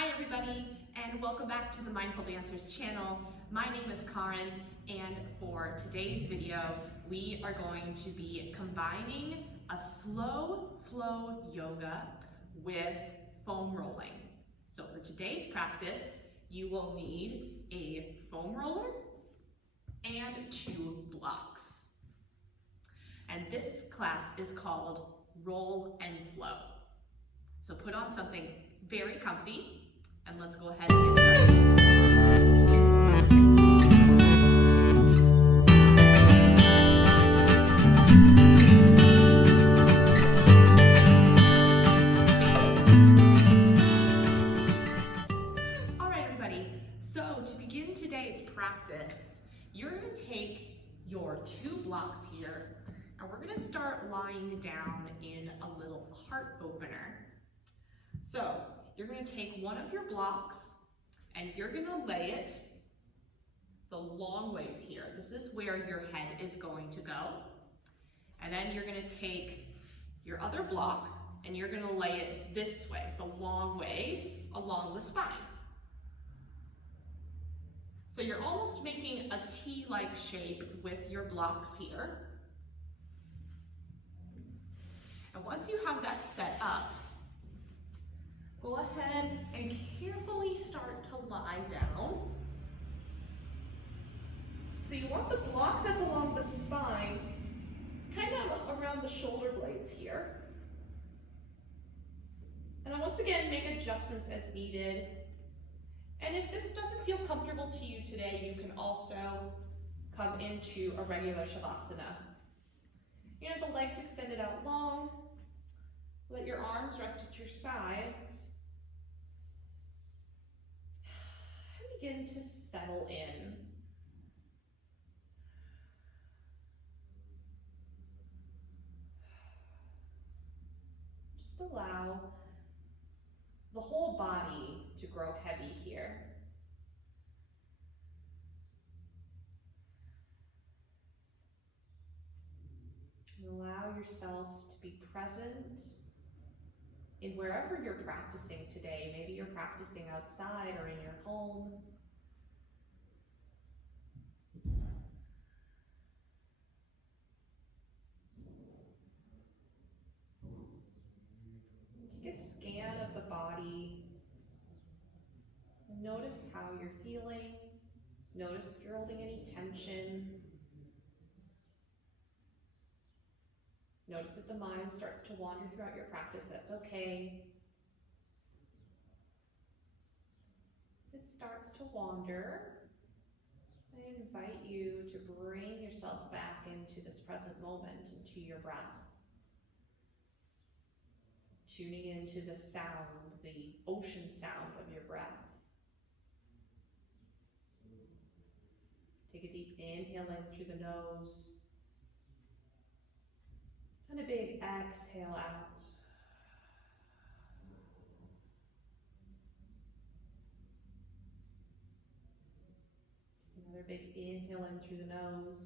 Hi everybody, and welcome back to the Mindful Dancers channel. My name is Karen, and for today's video, we are going to be combining a slow flow yoga with foam rolling. So for today's practice, you will need a foam roller and 2 blocks. And this class is called Roll and Flow. So put on something very comfy, and let's go ahead and get started. All right, everybody, so to begin today's practice, you're going to take your 2 blocks here, and we're going to start lying down in a little heart opener. So you're going to take one of your blocks and you're going to lay it the long ways here. This is where your head is going to go. And then you're going to take your other block and you're going to lay it this way, the long ways along the spine. So you're almost making a T-like shape with your blocks here. And once you have that set up, go ahead and carefully start to lie down. So you want the block that's along the spine, kind of around the shoulder blades here. And then once again, make adjustments as needed. And if this doesn't feel comfortable to you today, you can also come into a regular Shavasana. You know, the legs extended out long. Let your arms rest at your sides. And begin to settle in. Just allow the whole body to grow heavy here. And allow yourself to be present in wherever you're practicing today. Maybe you're practicing outside or in your home. Take a scan of the body. Notice how you're feeling. Notice if you're holding any tension. Notice if the mind starts to wander throughout your practice. That's okay. If it starts to wander, I invite you to bring yourself back into this present moment, into your breath. Tuning into the sound, the ocean sound of your breath. Take a deep inhale in through the nose. And a big exhale out. Take another big inhale in through the nose.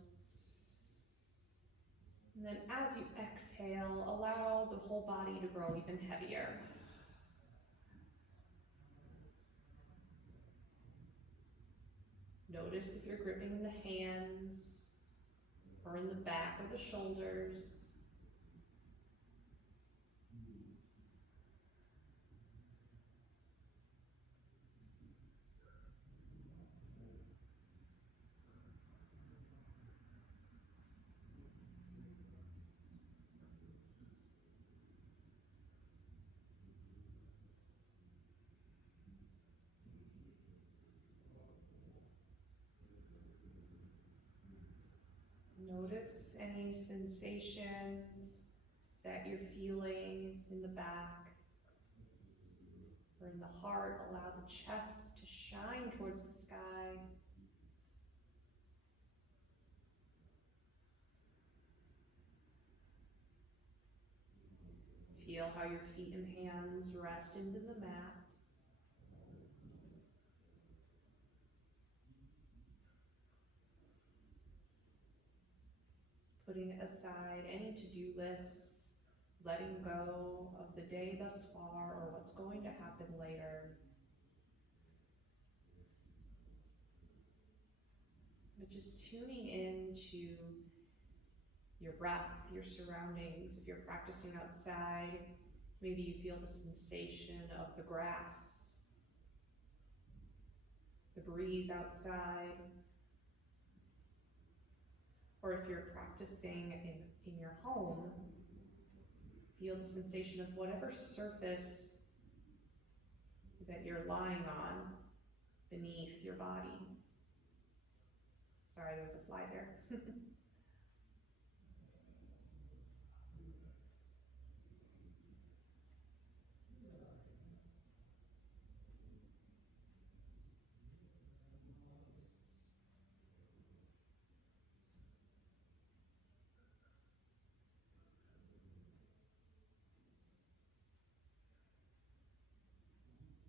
And then as you exhale, allow the whole body to grow even heavier. Notice if you're gripping in the hands or in the back or the shoulders. Notice any sensations that you're feeling in the back or in the heart. Allow the chest to shine towards the sky. Feel how your feet and hands rest into the mat. Putting aside any to-do lists, letting go of the day thus far or what's going to happen later. but just tuning into your breath, your surroundings. If you're practicing outside, maybe you feel the sensation of the grass, the breeze outside. Or if you're practicing in your home, feel the sensation of whatever surface that you're lying on beneath your body. Sorry, there was a fly there.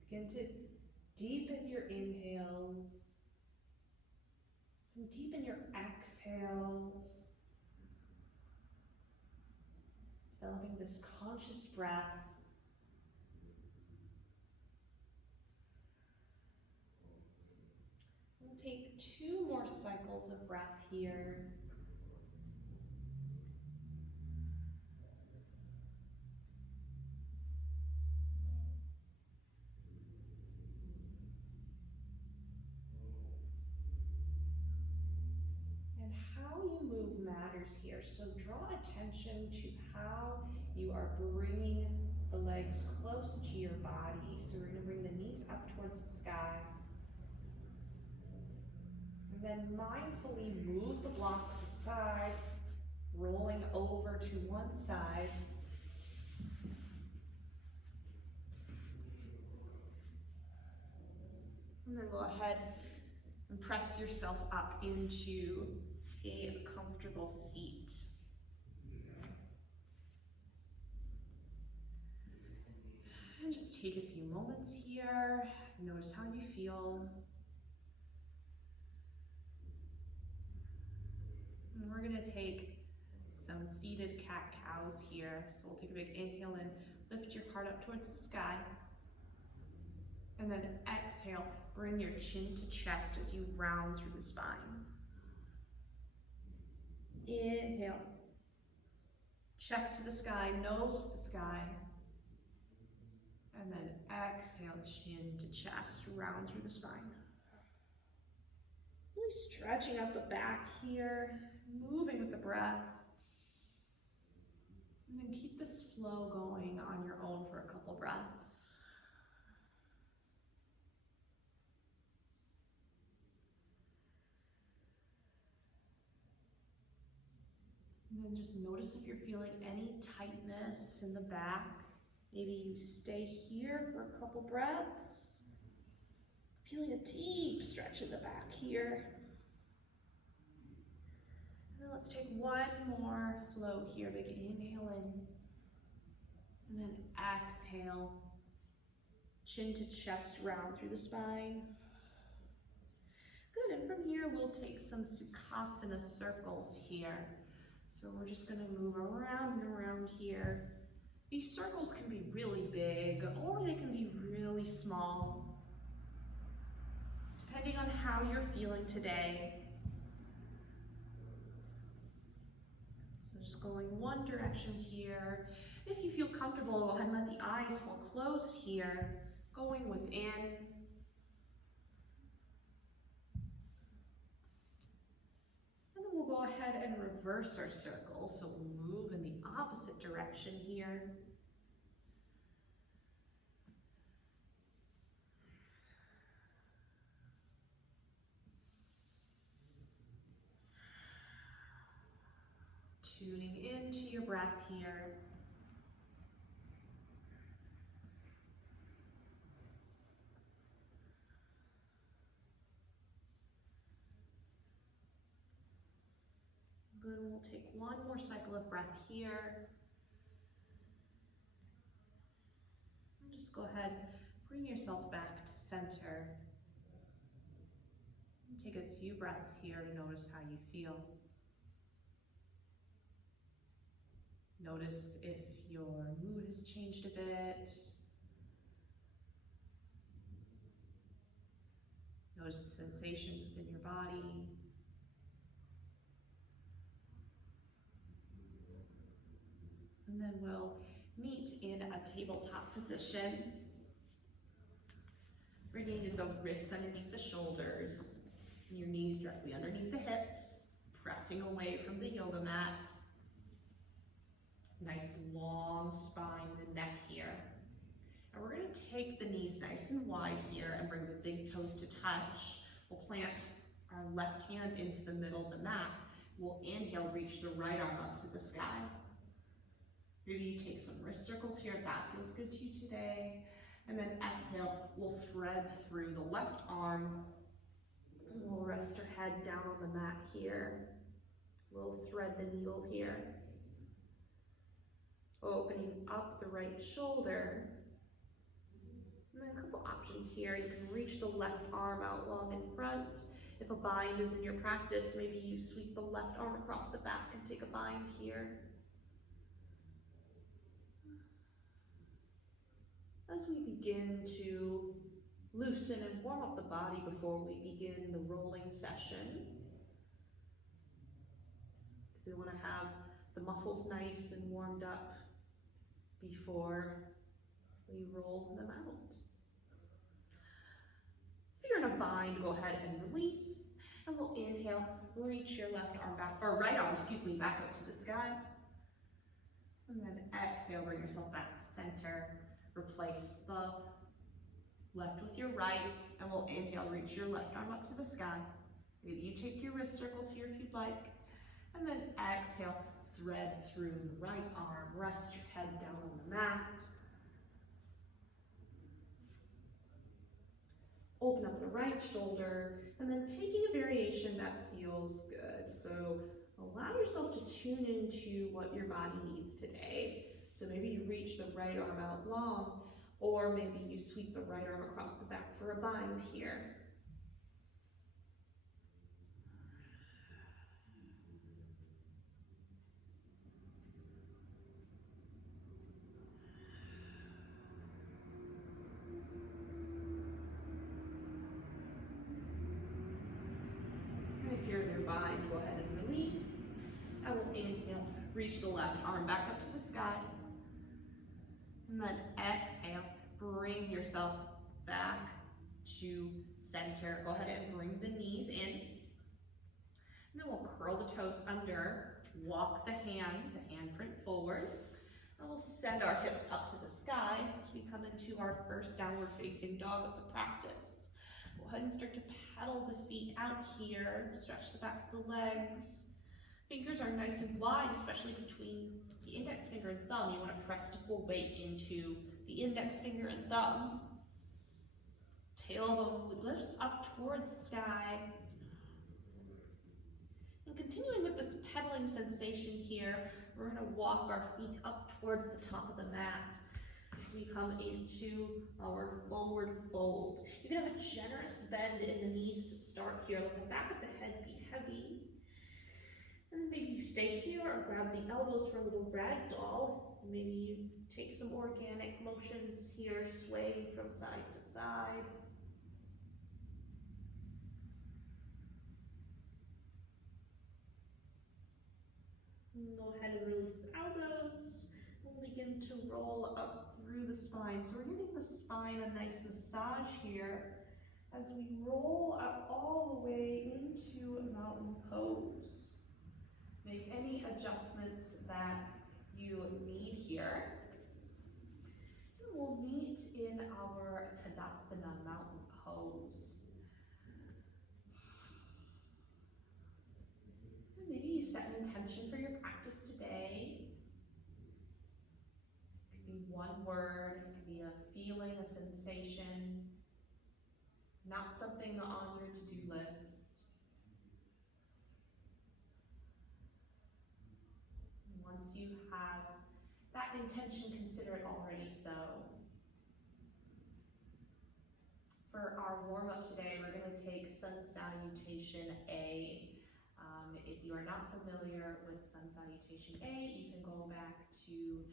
Begin to deepen your inhales and deepen your exhales, developing this conscious breath. We'll take 2 more cycles of breath here. Move matters here, so draw attention to how you are bringing the legs close to your body. So we're going to bring the knees up towards the sky, and then mindfully move the blocks aside, rolling over to one side. And then go ahead and press yourself up into a comfortable seat. And just take a few moments here. Notice how you feel. And we're going to take some seated cat-cows here. So we'll take a big inhale and lift your heart up towards the sky. And then exhale, bring your chin to chest as you round through the spine. Inhale, chest to the sky, nose to the sky. And then exhale, chin to chest, round through the spine. Really stretching out the back here, moving with the breath. And then keep this flow going on your own for a couple breaths. And then just notice if you're feeling any tightness in the back. Maybe you stay here for a couple breaths. Feeling a deep stretch in the back here. And then let's take one more flow here. Big inhale in. And then exhale. Chin to chest, round through the spine. Good, and from here we'll take some Sukhasana circles here. So we're just going to move around and around here. These circles can be really big or they can be really small, depending on how you're feeling today. So just going one direction here. If you feel comfortable, go ahead and let the eyes fall closed here, going within. We'll go ahead and reverse our circles, so we'll move in the opposite direction here. Tuning into your breath here. Good, we'll take one more cycle of breath here. And just go ahead, bring yourself back to center. And take a few breaths here to notice how you feel. Notice if your mood has changed a bit. Notice the sensations within your body. And then we'll meet in a tabletop position, bringing in the wrists underneath the shoulders, and your knees directly underneath the hips, pressing away from the yoga mat. Nice long spine and neck here. And we're going to take the knees nice and wide here and bring the big toes to touch. We'll plant our left hand into the middle of the mat. We'll inhale, reach the right arm up to the sky. Maybe you take some wrist circles here if that feels good to you today. And then exhale, we'll thread through the left arm. And we'll rest our head down on the mat here. We'll thread the needle here. Opening up the right shoulder. And then a couple options here. You can reach the left arm out long in front. If a bind is in your practice, maybe you sweep the left arm across the back and take a bind here. As we begin to loosen and warm up the body before we begin the rolling session, because we want to have the muscles nice and warmed up before we roll them out. If you're in a bind, go ahead and release, and we'll inhale, reach your left arm back, or right arm, back up to the sky. And then exhale, bring yourself back to center. Replace the left with your right, and we'll inhale, reach your left arm up to the sky. Maybe you take your wrist circles here if you'd like, and then exhale, thread through the right arm, rest your head down on the mat. Open up the right shoulder, and then taking a variation that feels good. So allow yourself to tune into what your body needs today. So maybe you reach the right arm out long, or maybe you sweep the right arm across the back for a bind here. And if you're in your bind, go ahead and release. I will inhale, reach the left arm back up to the sky. And then exhale, bring yourself back to center. Go ahead and bring the knees in. And then we'll curl the toes under, walk the hands, hand print forward. And we'll send our hips up to the sky as we come into our first downward facing dog of the practice. Go ahead and start to pedal the feet out here, stretch the backs of the legs. Fingers are nice and wide, especially between the index finger and thumb. You want to press equal weight into the index finger and thumb. Tailbone lifts up towards the sky. And continuing with this pedaling sensation here, we're going to walk our feet up towards the top of the mat as we come into our forward fold. You can have a generous bend in the knees to start here. Let the back of the head be heavy. And then maybe you stay here or grab the elbows for a little ragdoll. Maybe you take some organic motions here, swaying from side to side. And go ahead and release the elbows. We'll begin to roll up through the spine. So we're giving the spine a nice massage here as we roll up all the way into mountain pose. Make any adjustments that you need here. And we'll meet in our Tadasana mountain pose. And maybe you set an intention for your practice today. It could be one word, it could be a feeling, a sensation, not something on your to-do list. Once you have that intention, consider it already so. For our warm-up today, we're going to take Sun Salutation A. If you are not familiar with Sun Salutation A, you can go back to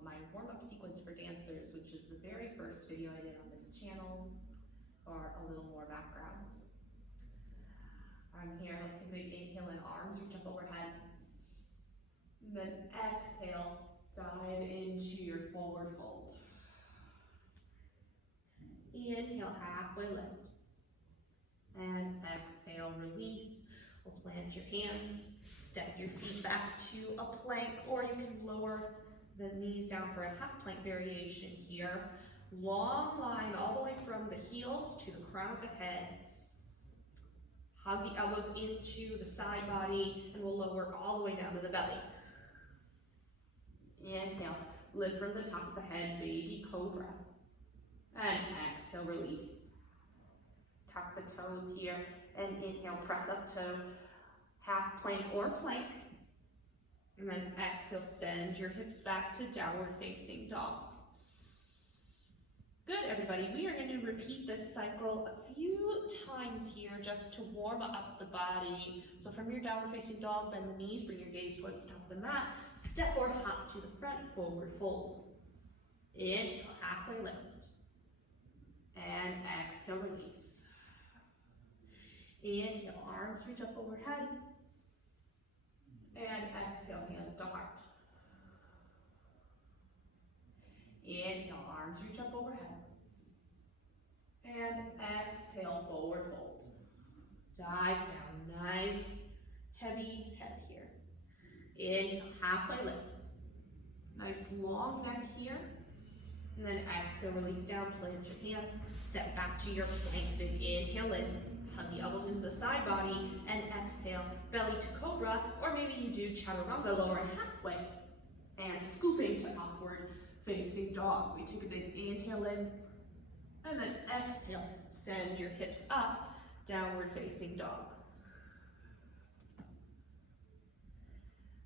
my warm-up sequence for dancers, which is the very first video I did on this channel, for a little more background. I'm here, let's take a big inhale and arms reach up overhead. And then exhale, Dive into your forward fold. Inhale, halfway lift. And exhale, release. We'll plant your hands, step your feet back to a plank, or you can lower the knees down for a half plank variation here. Long line all the way from the heels to the crown of the head. Hug the elbows into the side body, and we'll lower all the way down to the belly. Inhale, lift from the top of the head, baby cobra. And exhale, release. Tuck the toes here, and inhale, press up to half plank or plank. And then exhale, send your hips back to downward facing dog. Good, everybody. We are going to repeat this cycle a few times here just to warm up the body. So from your downward facing dog, bend the knees, bring your gaze towards the top of the mat. Step or hop to the front, forward fold. Inhale, halfway lift. And exhale, release. Inhale, arms reach up overhead. And exhale, hands to heart. Inhale, arms reach up overhead. And exhale, forward fold. Dive down, nice, heavy head here. Inhale, halfway lift. Nice long neck here. And then exhale, release down, plant your hands, step back to your plank. Big inhale in, hug the elbows into the side body, and exhale, belly to cobra, or maybe you do chaturanga, lowering halfway, and scooping to upward facing dog. We take a big inhale in, and then exhale, send your hips up, downward facing dog.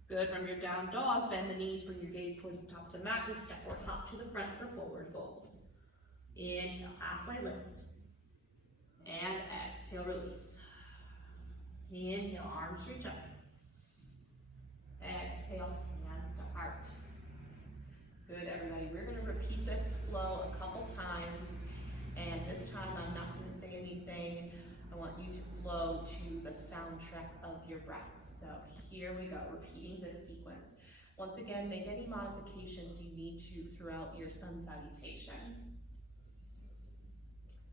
Good, from your down dog, bend the knees, bring your gaze towards the top of the mat, we step or hop to the front for forward fold. Inhale, halfway lift, and exhale, release. Inhale, arms reach up. Exhale, hands to heart. Good, everybody. We're going to repeat this flow a couple times, and this time I'm not going to say anything. I want you to flow to the soundtrack of your breath. So here we go, repeating this sequence. Once again, make any modifications you need to throughout your sun salutations.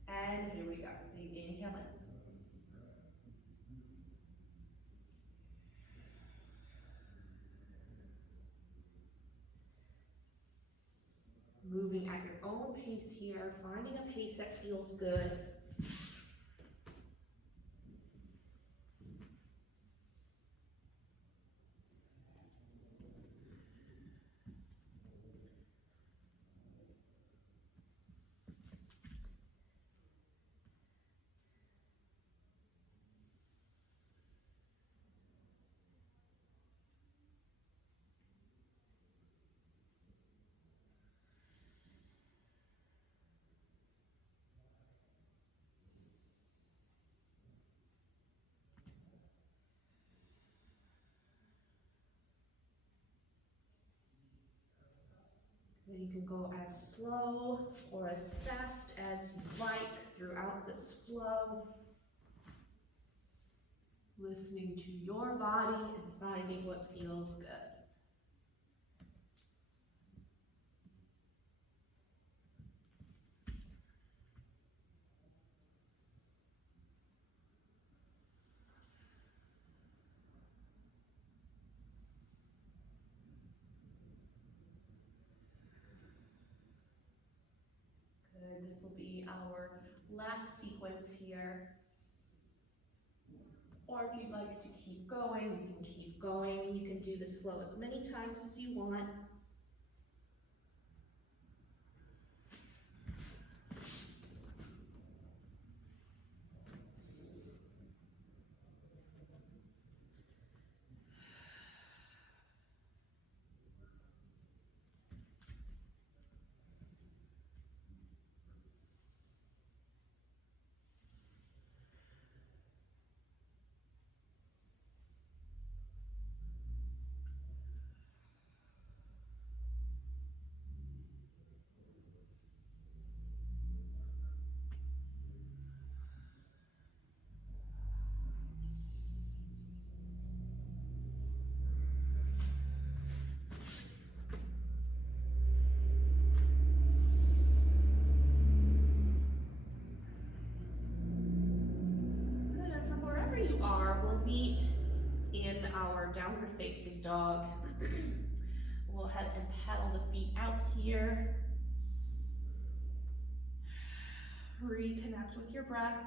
And here we go. Big inhale in. Moving at your own pace here, finding a pace that feels good. Then you can go as slow or as fast as you like throughout this flow. Listening to your body and finding what feels good. This will be our last sequence here. Or if you'd like to keep going, you can keep going. You can do this flow as many times as you want. dog. We'll go ahead and pedal the feet out here. Reconnect with your breath.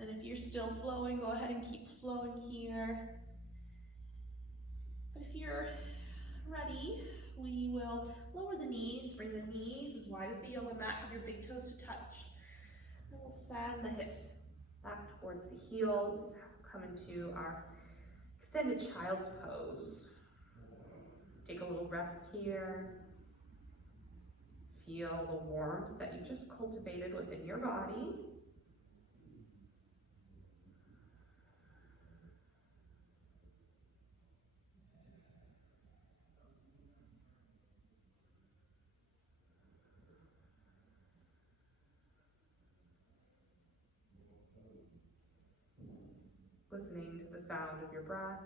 And if you're still flowing, go ahead and keep flowing here. But if you're ready, we will lower the knees, bring the knees as wide as the yoga mat, have your big toes to touch. And we'll send the hips back towards the heels, come into our extended child's pose. Take a little rest here. Feel the warmth that you just cultivated within your body. Listening to the sound of your breath.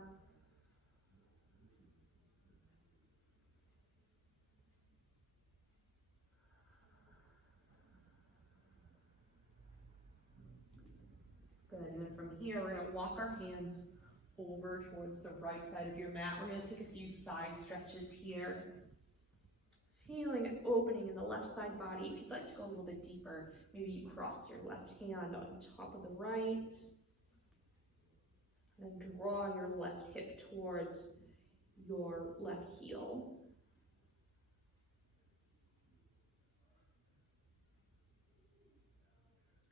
Good, and then from here, we're gonna walk our hands over towards the right side of your mat. We're gonna take a few side stretches here. Feeling an opening in the left side body. If you'd like to go a little bit deeper, maybe you cross your left hand on top of the right. And then draw your left hip towards your left heel.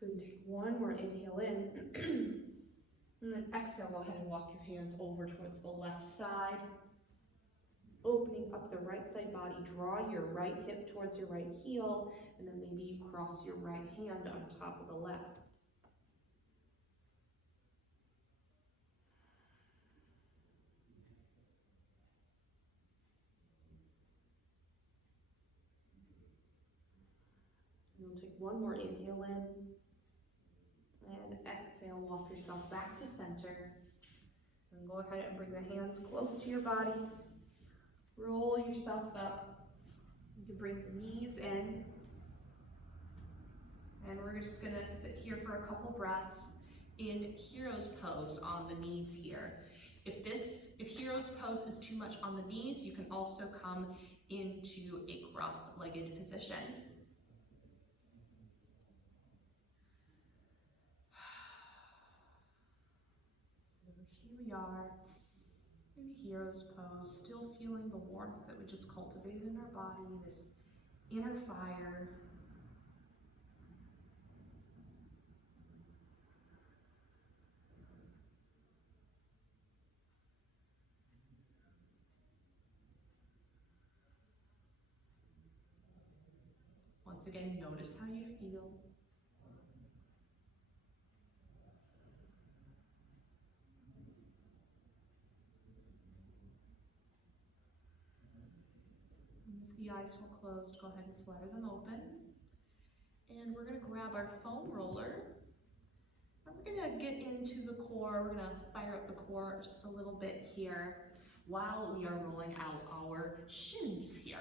Good, take one more inhale in. And then exhale, go ahead and walk your hands over towards the left side. Opening up the right side body, draw your right hip towards your right heel, and then maybe you cross your right hand on top of the left. And you'll take one more inhale in, and exhale, walk yourself back to center. And go ahead and bring the hands close to your body. Roll yourself up. You can bring the knees in. And we're just gonna sit here for a couple breaths in hero's pose on the knees here. If hero's pose is too much on the knees, you can also come into a cross-legged position. So here we are in hero's pose, still feeling the warmth that we just cultivated in our body, this inner fire. Once again, notice how you feel. If the eyes feel closed, go ahead and flutter them open. And we're going to grab our foam roller. And we're going to get into the core. We're going to fire up the core just a little bit here while we are rolling out our shins here.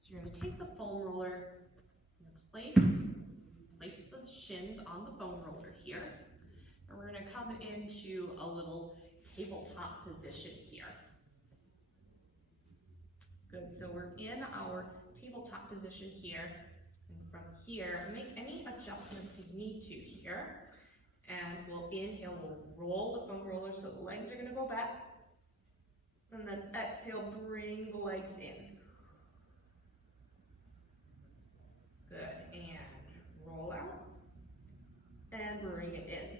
So you're going to take the foam roller, place the shins on the foam roller here, and we're going to come into a little tabletop position here. Good, so we're in our tabletop position here, and from here, make any adjustments you need to here, and we'll inhale, we'll roll the foam roller so the legs are going to go back, and then exhale, bring the legs in. Good, and roll out, and bring it in.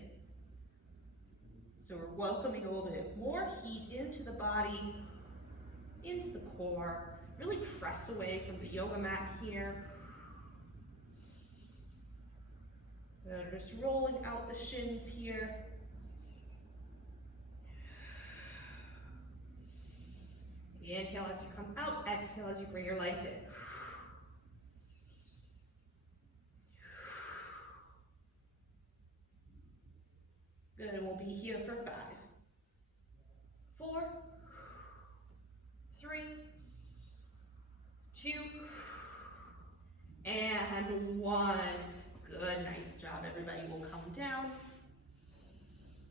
So we're welcoming a little bit more heat into the body, into the core. Really press away from the yoga mat here. And just rolling out the shins here. Inhale as you come out, exhale as you bring your legs in. Good, and we'll be here for 5, 4, 3, 2, and 1. Good, nice job, everybody. We'll come down,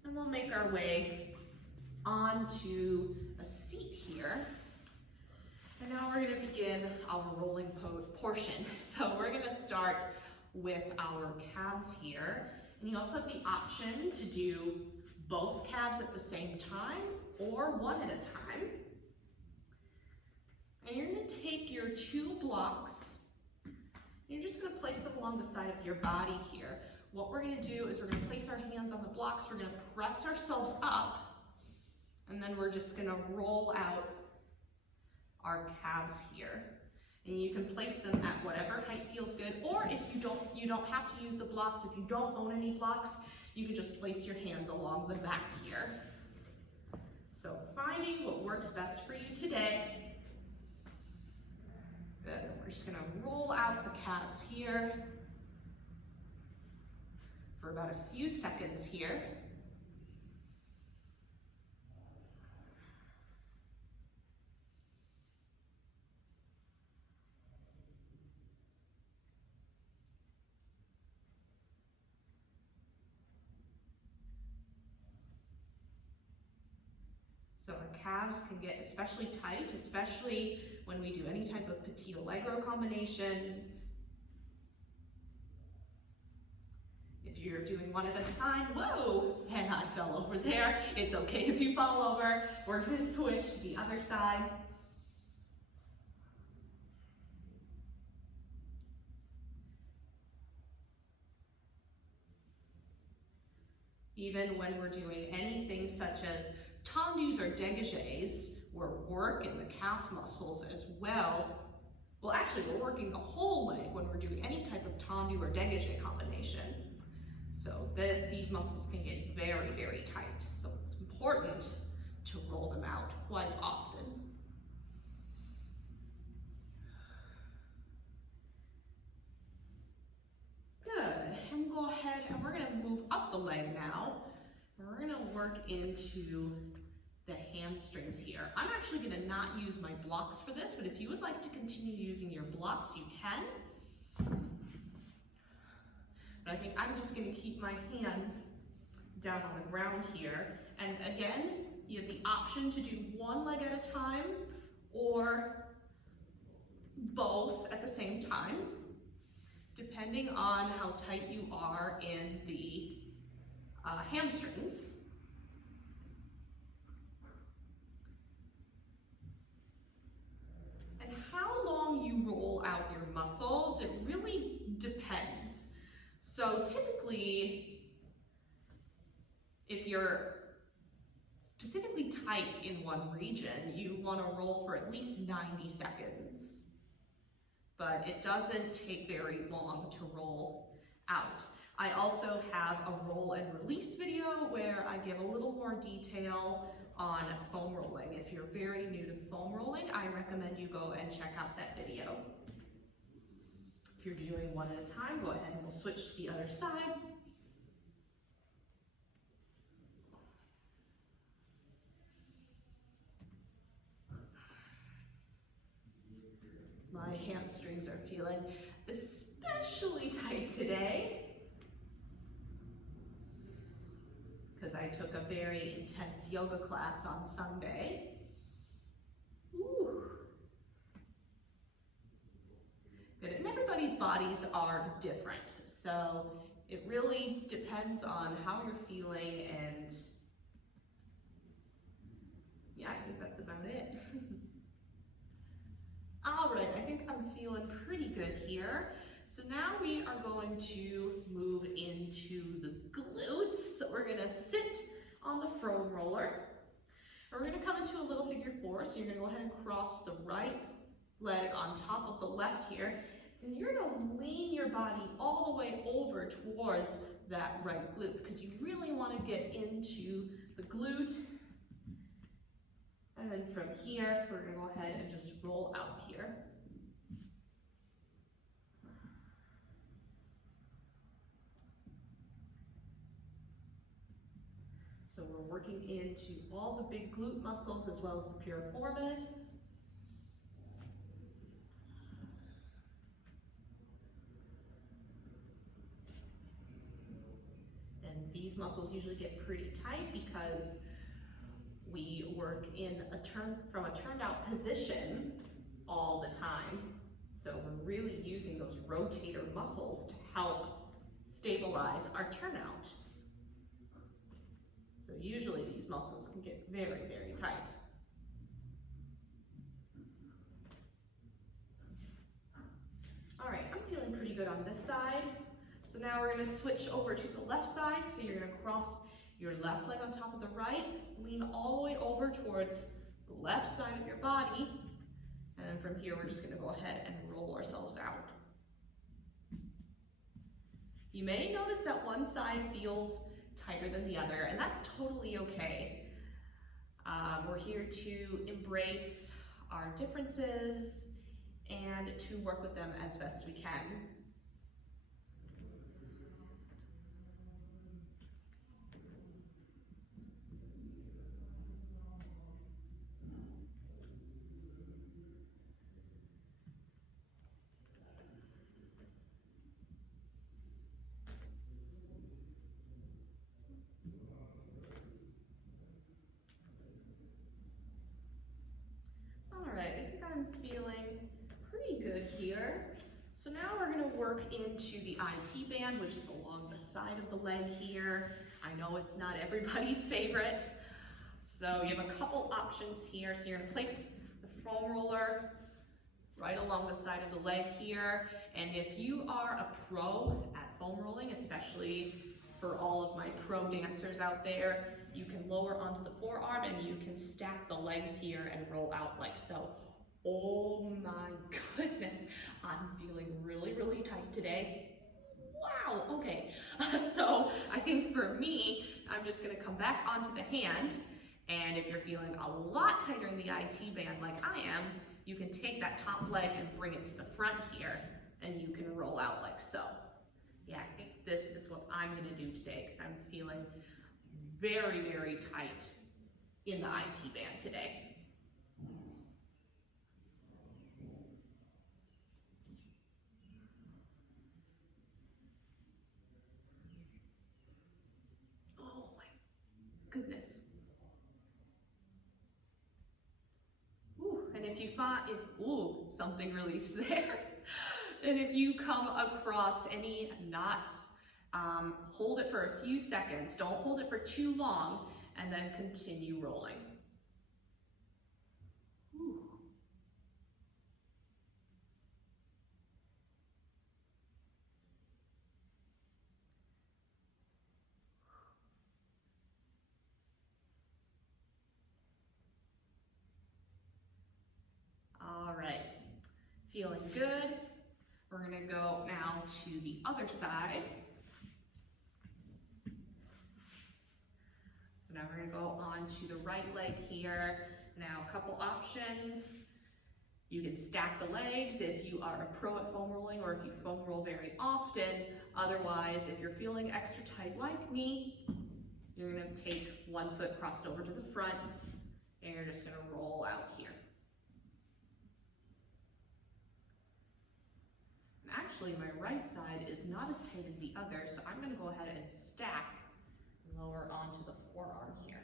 and we'll make our way onto a seat here. And now we're gonna begin our rolling portion. So we're gonna start with our calves here. And you also have the option to do both calves at the same time or one at a time. And you're gonna take your 2 blocks, and you're just gonna place them along the side of your body here. What we're gonna do is we're gonna place our hands on the blocks, we're gonna press ourselves up, and then we're just gonna roll out our calves here. And you can place them at whatever height feels good, or if you don't have to use the blocks. If you don't own any blocks, you can just place your hands along the back here. So finding what works best for you today. Good. We're just gonna roll out the calves here for about a few seconds here. So our calves can get especially tight, especially when we do any type of petit allegro combinations. If you're doing one at a time, whoa, and I fell over there. It's okay if you fall over. We're gonna switch to the other side. Even when we're doing anything such as tendus or dégagés, we're working the calf muscles as well. Well, actually, we're working the whole leg when we're doing any type of tendu or dégagé combination. So these muscles can get very, very tight. So it's important to roll them out quite often. Good, and go ahead and we're gonna move up the leg now. And we're gonna work into the hamstrings here. I'm actually gonna not use my blocks for this, but if you would like to continue using your blocks, you can. But I think I'm just gonna keep my hands down on the ground here. And again, you have the option to do one leg at a time or both at the same time, depending on how tight you are in the hamstrings. And how long you roll out your muscles, it really depends. So typically, if you're specifically tight in one region, you want to roll for at least 90 seconds. But it doesn't take very long to roll out. I also have a roll and release video where I give a little more detail on foam rolling. If you're very new to foam rolling, I recommend you go and check out that video. If you're doing one at a time, go ahead and we'll switch to the other side. My hamstrings are feeling especially tight today because I took a very intense yoga class on Sunday. Ooh. Good, and everybody's bodies are different, so it really depends on how you're feeling, and yeah, I think that's about it. All right, I think I'm feeling pretty good here. So now we are going to move into the glutes. So we're gonna sit on the foam roller. And we're gonna come into a little figure 4. So you're gonna go ahead and cross the right leg on top of the left here. And you're gonna lean your body all the way over towards that right glute because you really wanna get into the glute. And then from here, we're gonna go ahead and just roll out here. So we're working into all the big glute muscles as well as the piriformis. And these muscles usually get pretty tight because We work from a turned out position all the time. So we're really using those rotator muscles to help stabilize our turnout. So usually these muscles can get very, very tight. All right, I'm feeling pretty good on this side. So now we're gonna switch over to the left side. So you're gonna cross your left leg on top of the right, lean all the way over towards the left side of your body. And then from here, we're just gonna go ahead and roll ourselves out. You may notice that one side feels tighter than the other, and that's totally okay. We're here to embrace our differences and to work with them as best we can. Alright, I think I'm feeling pretty good here. So now we're going to work into the IT band, which is along the side of the leg here. I know it's not everybody's favorite. So you have a couple options here. So you're going to place the foam roller right along the side of the leg here. And if you are a pro at foam rolling, especially for all of my pro dancers out there, you can lower onto the forearm and you can stack the legs here and roll out like so. Oh my goodness, I'm feeling really, really tight today. Wow, okay. So I think for me, I'm just gonna come back onto the hand, and if you're feeling a lot tighter in the IT band like I am, you can take that top leg and bring it to the front here, and you can roll out like so. Yeah, I think this is what I'm gonna do today because I'm feeling very, very tight in the IT band today. Oh my goodness. Ooh, and if you find, ooh, something released there. And if you come across any knots, hold it for a few seconds. Don't hold it for too long, and then continue rolling. Ooh. All right, feeling good. We're gonna go now to the other side. So now we're gonna go on to the right leg here. Now a couple options. You can stack the legs if you are a pro at foam rolling or if you foam roll very often. Otherwise, if you're feeling extra tight like me, you're gonna take one foot crossed over to the front and you're just gonna roll out here. Actually, my right side is not as tight as the other, so I'm gonna go ahead and stack and lower onto the forearm here.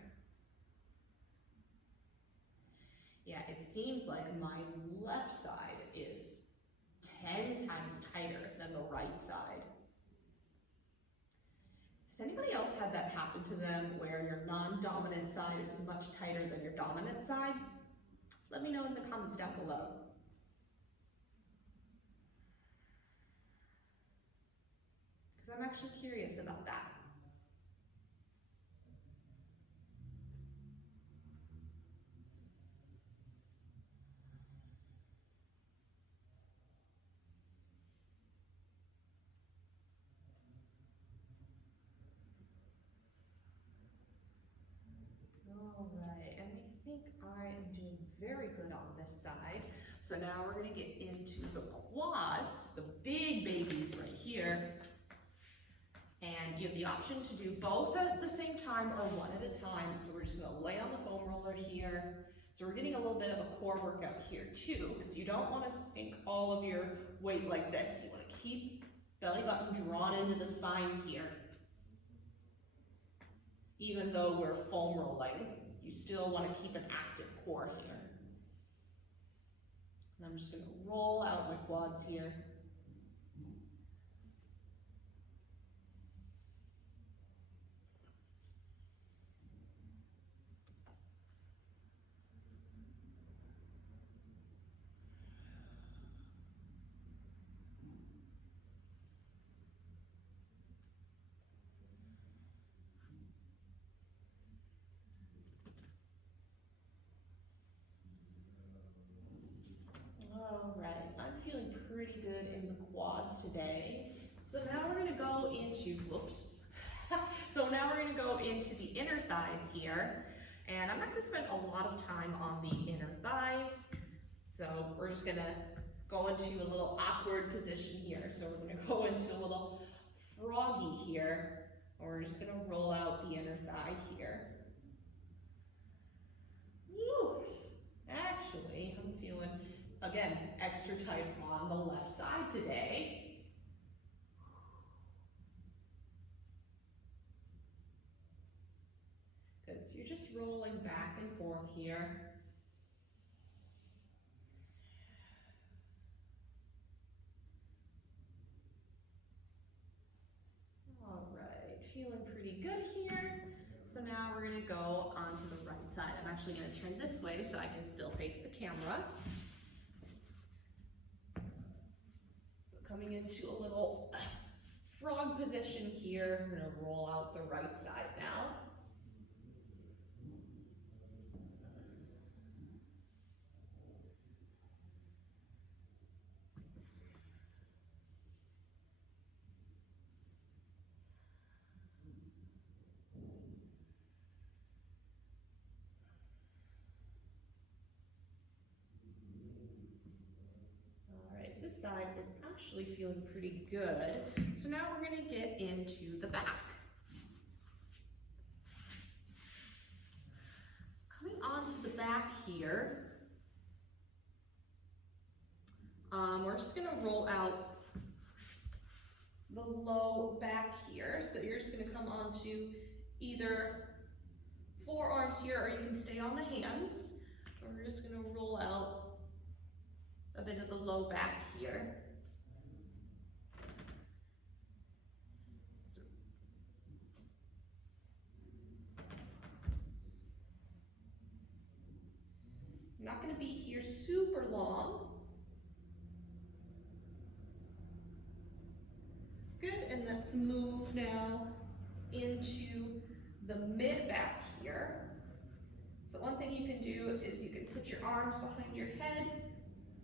Yeah, it seems like my left side is 10 times tighter than the right side. Has anybody else had that happen to them where your non-dominant side is much tighter than your dominant side? Let me know in the comments down below. I'm actually curious about that. All right, and I think I am doing very good on this side. So now we're gonna get into the quads, the big babies right here. And you have the option to do both at the same time or one at a time. So we're just gonna lay on the foam roller here. So we're getting a little bit of a core workout here too, because you don't wanna sink all of your weight like this. You wanna keep belly button drawn into the spine here. Even though we're foam rolling, you still want to keep an active core here. And I'm just going to roll out my quads here. All right, I'm feeling pretty good in the quads today. So now we're going to go into, whoops. So now we're going to go into the inner thighs here. And I'm not going to spend a lot of time on the inner thighs. So we're just going to go into a little awkward position here. So we're going to go into a little froggy here. And we're just going to roll out the inner thigh here. Woo! Actually, I'm feeling, again, extra tight on the left side today. Good, so you're just rolling back and forth here. All right, feeling pretty good here. So now we're gonna go onto the right side. I'm actually gonna turn this way so I can still face the camera. So coming into a little frog position here. I'm gonna roll out the right side now. This side is actually feeling pretty good. So now we're going to get into the back. So coming onto the back here, we're just going to roll out the low back here. So you're just going to come onto either forearms here, or you can stay on the hands. And we're just going to roll out a bit of the low back here. So, I'm not going to be here super long. Good, and let's move now into the mid back here. So one thing you can do is you can put your arms behind your head,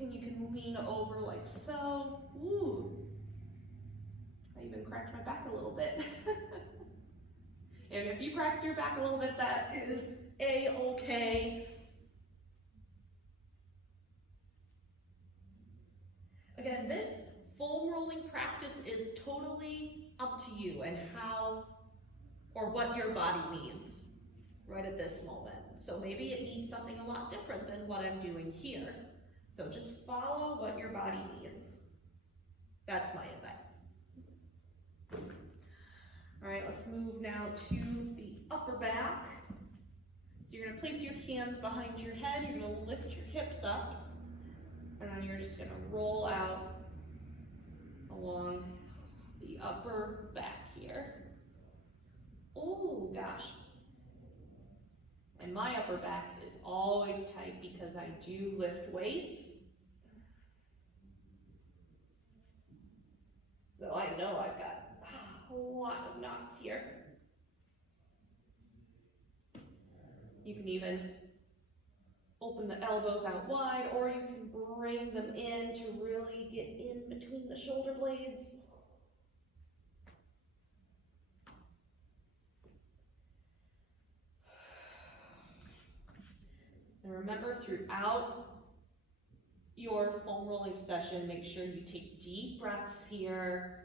and you can lean over like so. Ooh, I even cracked my back a little bit. And if you cracked your back a little bit, that is a-okay. Again, this foam rolling practice is totally up to you and how or what your body needs right at this moment. So maybe it needs something a lot different than what I'm doing here. So just follow what your body needs. That's my advice. All right, let's move now to the upper back. So you're gonna place your hands behind your head, you're gonna lift your hips up, and then you're just gonna roll out along the upper back here. Oh gosh. And my upper back is always tight because I do lift weights. So I know I've got a lot of knots here. You can even open the elbows out wide, or you can bring them in to really get in between the shoulder blades. And remember, throughout your foam rolling session, make sure you take deep breaths here.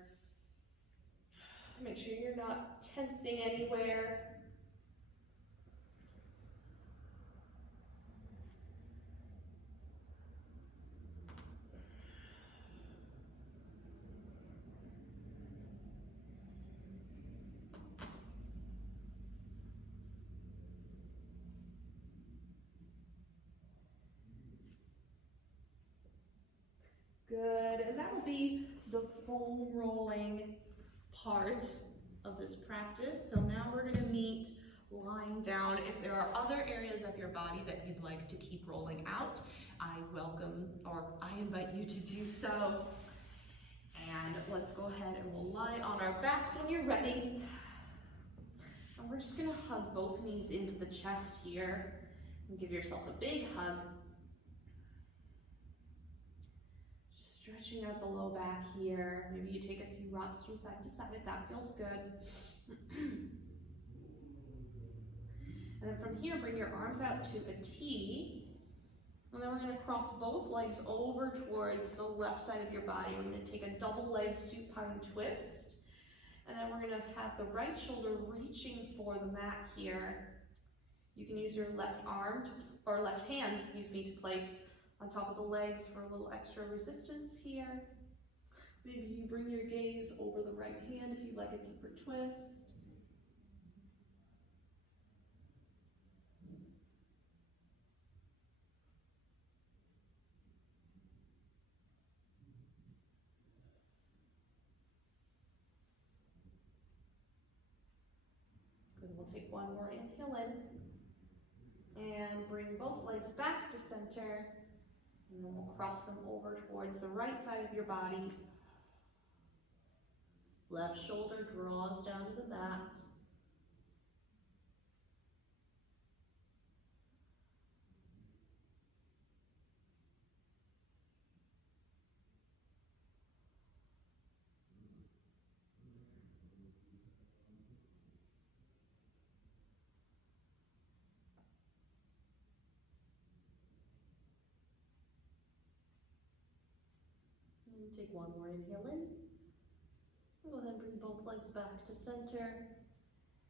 Make sure you're not tensing anywhere. Good, and that will be the foam rolling part of this practice. So now we're gonna meet lying down. If there are other areas of your body that you'd like to keep rolling out, I invite you to do so. And let's go ahead and we'll lie on our backs when you're ready. And we're just gonna hug both knees into the chest here and give yourself a big hug. Stretching out the low back here. Maybe you take a few rocks from side to side if that feels good. And then from here, bring your arms out to a T. And then we're going to cross both legs over towards the left side of your body. We're going to take a double leg supine twist. And then we're going to have the right shoulder reaching for the mat here. You can use your left arm, or left hand, to place on top of the legs for a little extra resistance here. Maybe you bring your gaze over the right hand if you'd like a deeper twist. Good, we'll take one more inhale in and bring both legs back to center. And then we'll cross them over towards the right side of your body. Left shoulder draws down to the mat. And take one more inhale in. Go ahead and bring both legs back to center.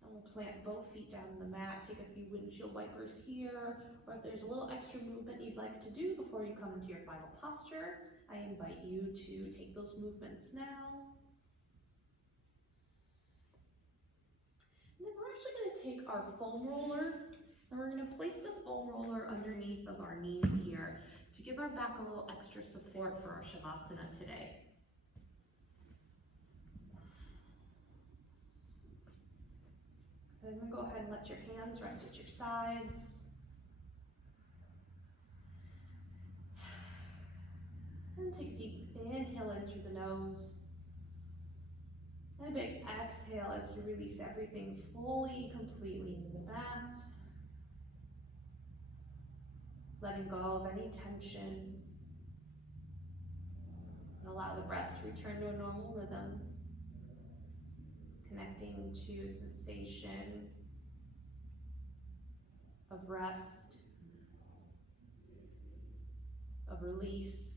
And we'll plant both feet down on the mat. Take a few windshield wipers here, or if there's a little extra movement you'd like to do before you come into your final posture, I invite you to take those movements now. And then we're actually going to take our foam roller, and we're going to place the foam roller underneath of our knees here to give our back a little extra support for our Shavasana today. And then go ahead and let your hands rest at your sides. And take a deep inhale in through the nose. And a big exhale as you release everything fully, completely into the mat. Letting go of any tension. And allow the breath to return to a normal rhythm. Connecting to sensation of rest, of release.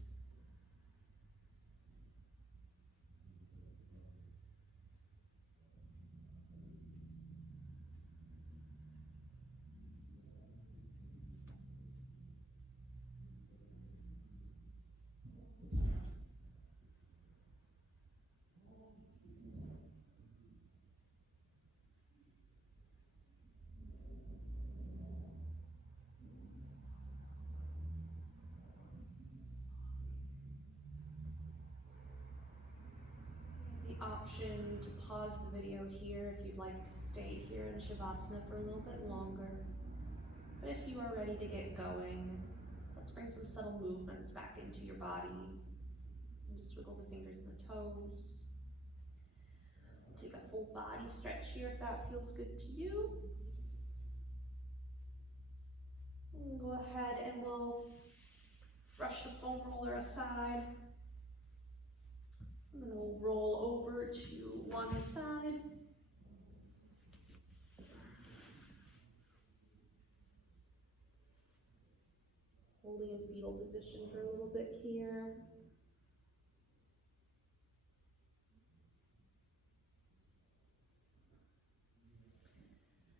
Option to pause the video here if you'd like to stay here in Shavasana for a little bit longer. But if you are ready to get going, let's bring some subtle movements back into your body. And just wiggle the fingers and the toes. Take a full body stretch here if that feels good to you. And go ahead and we'll brush the foam roller aside. And then we'll roll over to one side. Holding in fetal position for a little bit here.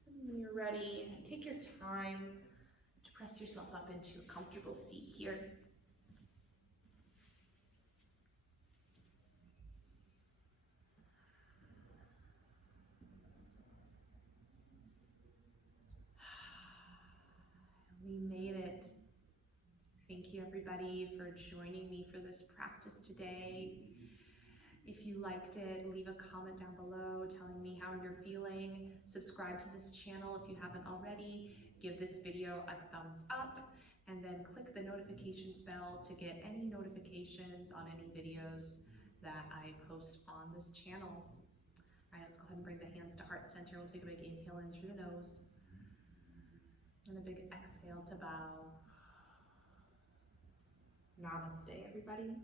And when you're ready, take your time to press yourself up into a comfortable seat here. We made it. Thank Thank you everybody for joining me for this practice today. If you liked it, leave a comment down below telling me how you're feeling. Subscribe to this channel if you haven't already. Give this video a thumbs up, and then click the notifications bell to get any notifications on any videos that I post on this channel. All right, let's go ahead and bring the hands to heart center. We'll take a big inhale in through the nose, and a big exhale to bow. Namaste, everybody.